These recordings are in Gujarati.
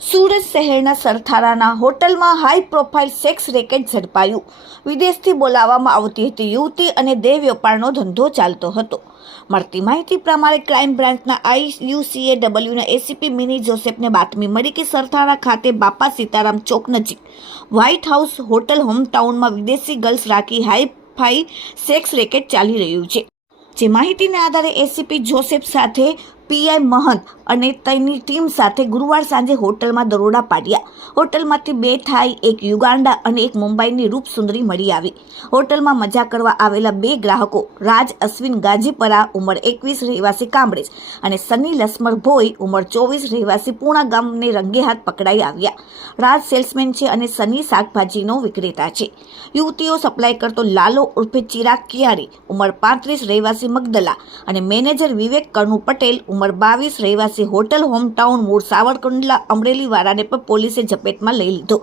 સુરત શહેરના સરથારાના હોટલમાં હાઈ પ્રોફાઇલ સેક્સ રેકેટ ઝડપાયું. વિદેશથી બોલાવવામાં આવતી હતી યુવતી અને દેહ વેપારનો ધંધો ચાલતો હતો. મળતી માહિતી પ્રમાણે ક્રાઇમ બ્રાન્ચના આઈયુસીએ ડબલ્યુના એસીપી મિની જોસેફને બાતમી મળી કે સરથારા ખાતે બાપા સીતારામ ચોક નજીક વ્હાઇટ હાઉસ હોટલ હોમટાઉનમાં વિદેશી ગર્લ્સ રાખી હાઈ ફાઈ સેક્સ રેકેટ ચાલી રહ્યું છે. જે માહિતીને આધારે એસીપી જોસેફ સાથે પીઆઈ મહંત અને તેની ટીમ સાથે ગુરુવાર સાંજે હોટલમાં દરોડા પાડ્યા. હોટલમાંથી બે થાઈ, એક યુગાન્ડા અને એક મુંબઈની રૂપસુંદરી મળી આવી. હોટલમાં મજા કરવા આવેલા બે ગ્રાહકો, રાજ અશ્વિન ગાજીપરા ઉંમર એકવીસ, રહેવાસી કામરેજ અને સની લસ્મર ભોઈ ઉંમર ચોવીસ, રહેવાસી પૂણા ગામને રંગે હાથ પકડાઈ આવ્યા. રાજ સેલ્સમેન છે અને સની શાકભાજીનો વિક્રેતા છે. યુવતીઓ સપ્લાય કરતો લાલો ઉર્ફે ચિરાગ કિયારી, ઉંમર પાંત્રીસ, રહેવાસી મગદલા અને મેનેજર વિવેક કરણુ પટેલ ઉંમર બાવીસ, રહેવાસી હોટલ, હોમટાઉન, મૂળ સાવરકુંડલા, અમરેલી વાળાને પણ પોલીસે ઝપેટમાં લઈ લીધો.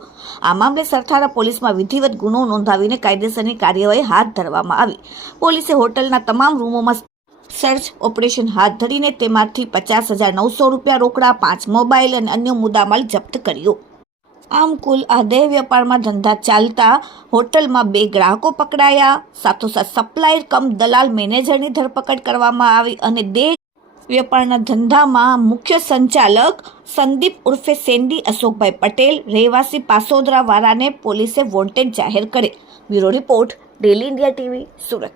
આ મામલે સરથારા પોલીસમાં વિધિવત ગુનો નોંધાવીને કાયદેસરની કાર્યવાહી હાથ ધરવામાં આવી. પોલીસે હોટલના તમામ રૂમોમાં સર્ચ ઓપરેશન હાથ ધરીને તેમાંથી પચાસ હજાર નવસો રૂપિયા રોકડા, પાંચ મોબાઈલ અને અન્ય મુદ્દામાલ જપ્ત કર્યો. આમ કુલ આ દેહ વેપારમાં ધંધા ચાલતા હોટલમાં બે ગ્રાહકો પકડાયા. સાથોસાથ સપ્લાયર કમ દલાલ મેનેજરની ધરપકડ કરવામાં આવી અને દેહ વેપારના ધંધામાં મુખ્ય સંચાલક સંદીપ ઉર્ફે સેન્ડી અશોકભાઈ પટેલ રહેવાસી પાસોદરા વાળાને પોલીસે વોન્ટેડ જાહેર કરે. Bureau report daily India TV Surat.